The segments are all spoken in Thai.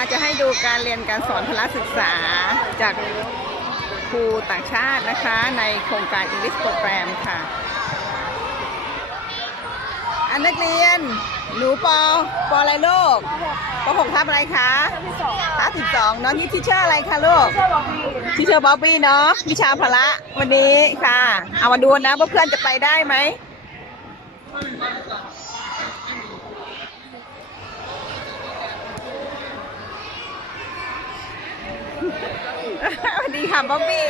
อาจจะให้ดูการเรียนการสอนพละศึกษาจากครูต่างชาตินะคะ ในโครงการ English Program ค่ะ อันนักเรียน หนูปอปออะไรลูกปอหกทับอะไรคะทับสิบสองน้องนี่ที่เชื่ออะไรคะลูกที่เชอร์บ๊อบบี้เนาะวิชาพละวันนี้ค่ะ เอามาดูนะว่าเพื่อนจะไปได้ไหม สวัสดีค่ะบ๊อบบี้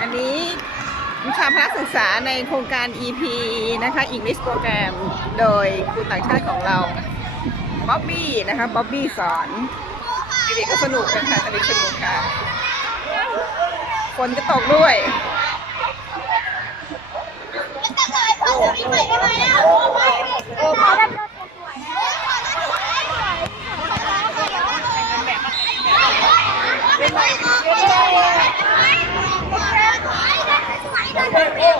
อันนี้ วิชาพละศึกษาในโครงการ EP นะคะ English Program โดยครูต่างชาติของเราบ๊อบบี้นะคะบ๊อบบี้สอนเด็กๆก็สนุกกันค่ะเด็กสนุกค่ะฝนก็ตกด้วยเ ¡Vamos!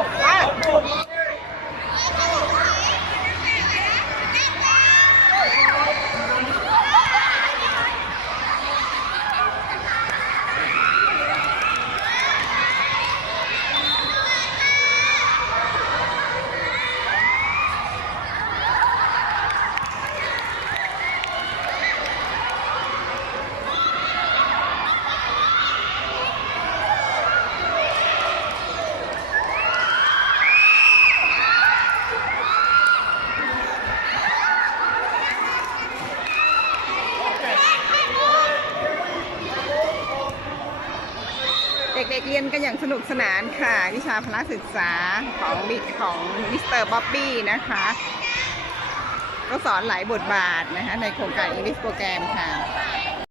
ด็กๆเรียนกันอย่างสนุกสนานค่ะ วิชาพละศึกษาของบิของมิสเตอร์บ๊อบบี้นะคะ ก็สอนหลายบทบาทนะคะในโครงการ English Program ค่ะ